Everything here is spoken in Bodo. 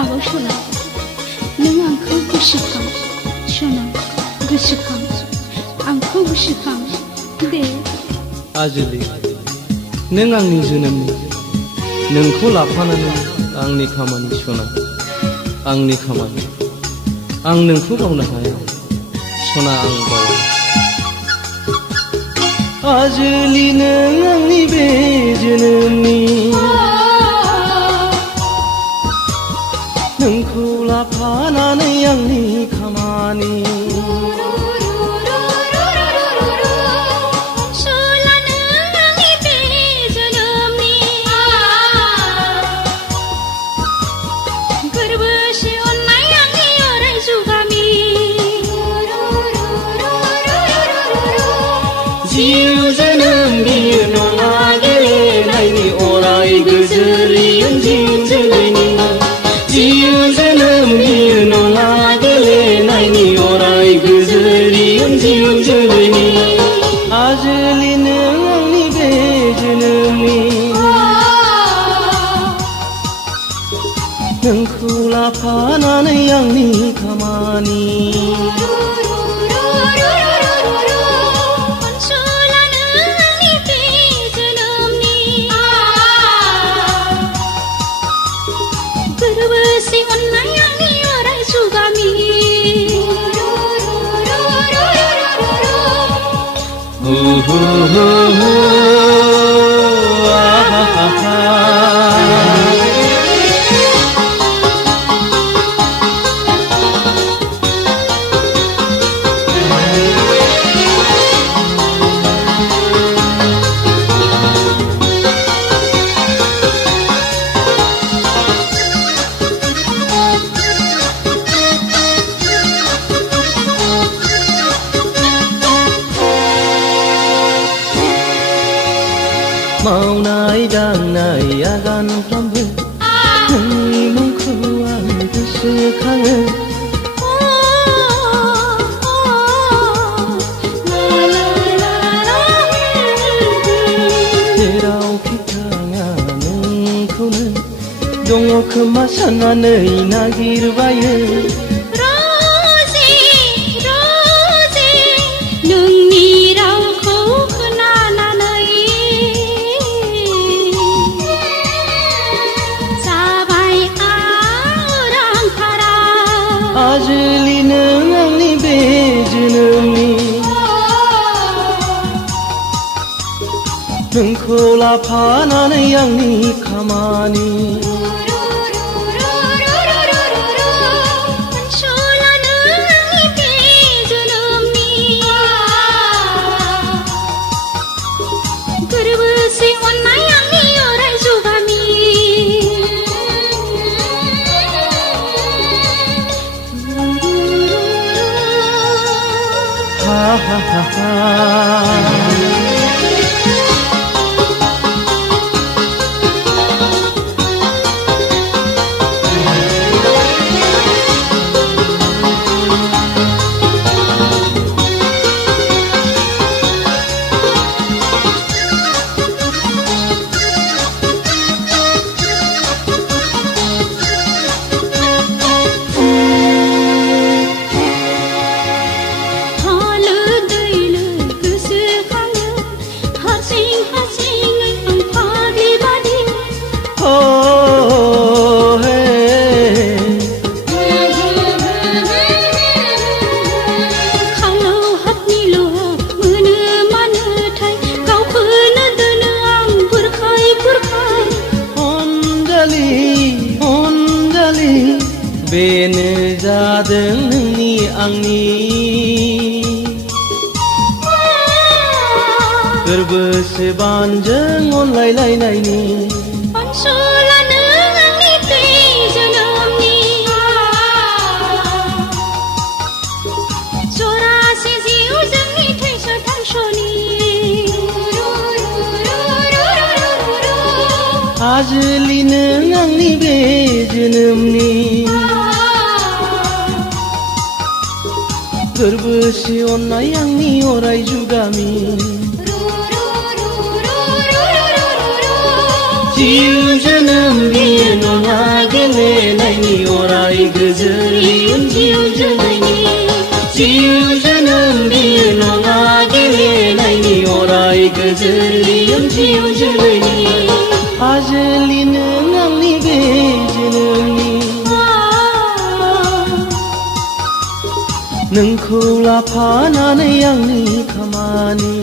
दाबाव सना नों आंखौ गोसोखां सना गोसोखां आंखौ गोसोखां दे आजोलि नों आंनि जोनोमनि नोंखौ लाफानानै आंनि खामानि सना आंनि खामानि आं नोंखौ बावनो हाया सना आं बावा आजोलि नों आंनि बे जोनोमनि नोंखौ लाफानानै आंनि खामानि जिउ जोनोम बियो नङा गेलेनायनि अराय गोजोरियों जिउ जोलैनि जिउ जोनोम बियो नङा गेलेनायनि अराय गोजोरियों जिउ जोलैनि आजोलि नों आंनि बे जोनोमनि नोंखौ लाफानानै आंनि खामानि मावनाय दांनाय आगानफ्रामबो नोंनि मुंखौ आं गोसोखाङो जेरावखि थाङा नोंखौनो दङ खोमा साननानै नागिरबायो नोंनि रावखौ खोनानानै जाबाय आं रांखारा आजोलि नों आंनि बे जोनोमनि नोंखौ लाफानानै आंनि खामानि ha ha ha ha बेनो जादों नोंनि आंनि गोरबोसे बानजों अनलायलायनायनि अनसुला नों आंनि बे जोनोमनि जरासे जिउ जोंनि थैस' थांस'नि आजोलि नों आंनि बे जोनोमनि गोरबोसे अननाय आंनि अराय जुगामि जिउ जोनोम बियो नङा गेलेनायनि अराय गोजोन इयुन जिउ जोलैनि जिउ जोनोम बियो नङा गेलेनायनि अराय गोजोन इयुन जिउ जोलैनि आजोलि नों आंनि बे जोनोमनि नोंखौ लाफानानै आंनि खामानि